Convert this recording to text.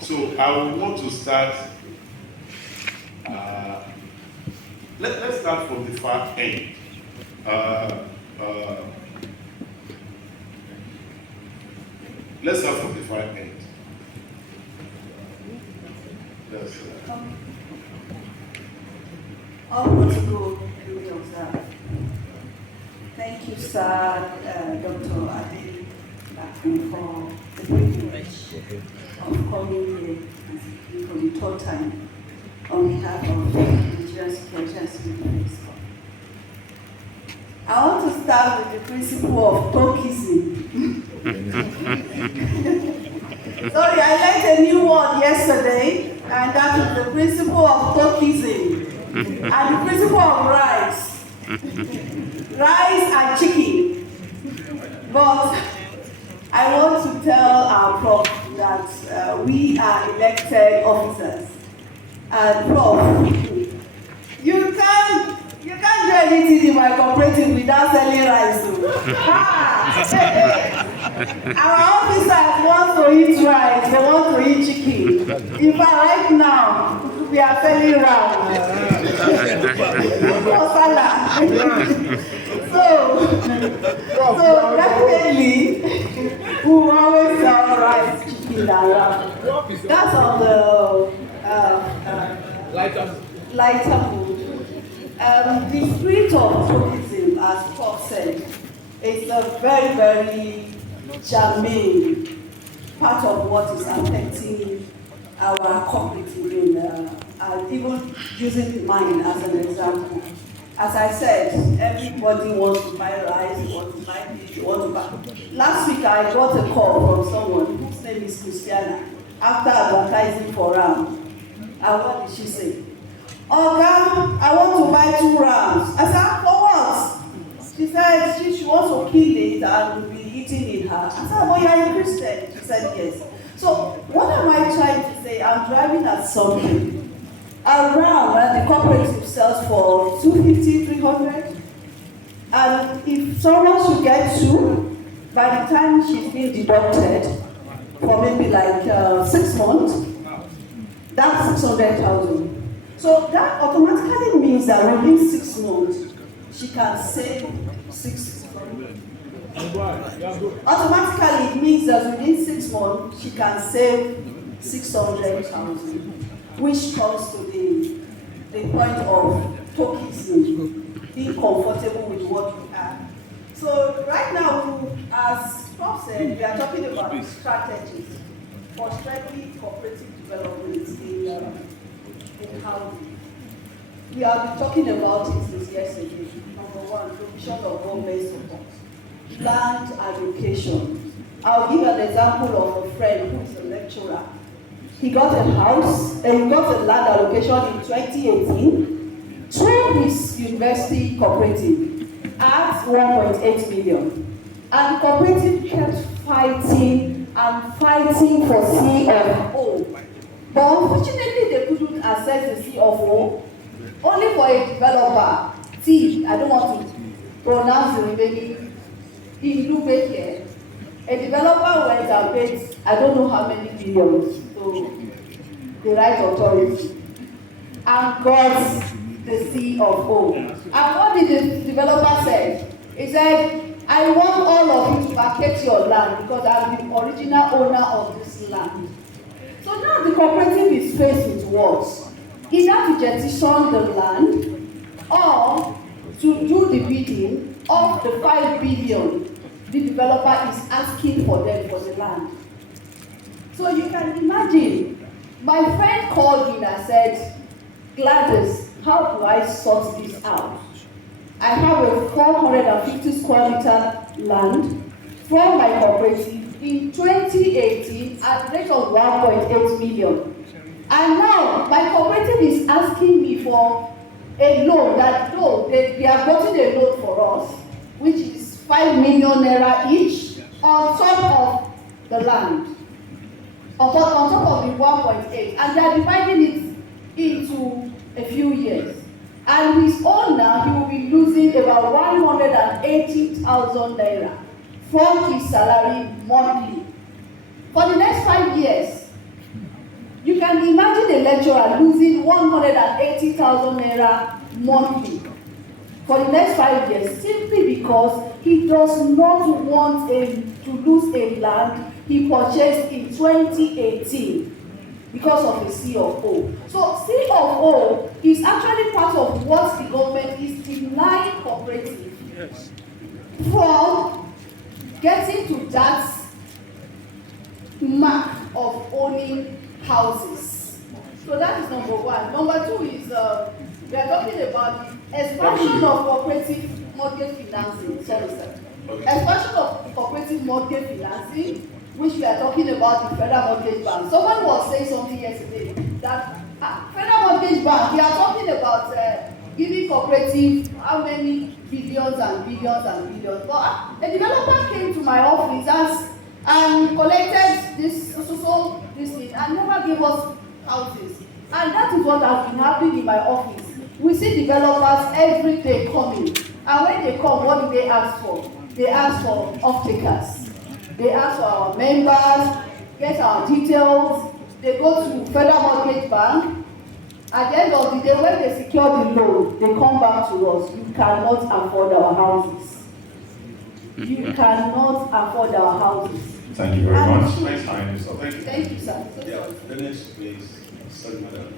So I would want to start, let's start from the far end. Let's start from the far end. I want to go quickly observe. Thank you, sir, Dr. Ade, for the privilege of coming here for the third time on behalf of the Nigerian Security and Civil. I want to start with the principle of tokenism. Sorry, I learned a new word yesterday, and that is the principle of tokenism. And the principle of rice and chicken. But I want to tell our prof that we are elected officers. And prof, you can't do anything in my cooperative without selling rice. Our officers want to eat rice, they want to eat chicken. In fact, right now, we are selling rice. So definitely, we will always sell rice, chicken, and ram. That's on the lighter food. The spirit of tourism, as Prof said, is a very, very germane part of what is affecting our cooperative and even using mine as an example. As I said, everybody wants to buy rice, wants to buy fish, wants to buy. Last week I got a call from someone whose name is Christiana after advertising for ram. And what did she say? Oga, I want to buy 2 rams. I said, for what? She said she wants to kill it and will be eating in her. I said, well, you are a Christian. She said, yes. So what am I trying to say? I'm driving at something. A ram, the cooperative sells for 250, 300. And if someone should get 2, by the time she's been deducted for maybe like 6 months, that's 600,000. So that automatically means that within 6 months, she can save 600. Automatically, it means that within 6 months, she can save 600,000, which comes to the point of tokenism, being comfortable with what we have. So right now, as Prof said, we are talking about strategies for strengthening cooperative development in housing. We have been talking about it since yesterday. Number 1, provision of government support. Land allocation. I'll give an example of a friend who is a lecturer. He got a house, and he got a land allocation in 2018 through his university cooperative at 1.8 million. And the cooperative kept fighting and fighting for CFO. But unfortunately, they couldn't access the CFO, only for a developer. I don't want to pronounce the remaining in Lube here. A developer went and paid, I don't know how many billions to the right authority and got the CFO. And what did the developer say? He said, I want all of you to vacate your land because I'm the original owner of this land. So now the cooperative is faced with what? Either to jettison the land or to do the bidding of the 5 billion the developer is asking for them for the land. So you can imagine, my friend called me and said, Gladys, how do I sort this out? I have a 450 square meter land from my cooperative in 2018 at the rate of 1.8 million. And now my cooperative is asking me for a loan that they have gotten a loan for us, which is 5 million naira each on top of the land, on top of the 1.8, and they are dividing it into a few years. And his owner, he will be losing about 180,000 naira from his salary monthly for the next 5 years. lecturer losing 180,000 naira monthly for the next 5 years simply because he does not want to lose a land he purchased in 2018 because of a C of O. So C of O is actually part of what the government is denying cooperative from getting to that mark of owning houses. So that is number one. Number two is we are talking about the expansion of cooperative mortgage financing. Sorry, sir. Expansion of cooperative mortgage financing, which we are talking about the Federal Mortgage Bank. Someone was saying something yesterday that Federal Mortgage Bank, we are talking about giving cooperative how many billions and billions and billions. But a developer came to my office and collected this thing and never gave us houses. And that is what has been happening in my office. We see developers every day coming. And when they come, what do they ask for? They ask for off-takers. They ask for our members, get our details. They go to Federal Mortgage Bank. At the end of the day, when they secure the loan, they come back to us. You cannot afford our houses. You cannot afford our houses. Thank you very much. Next time, so Thank you. Thank you, sir. Yeah, the next please. Sorry, madam.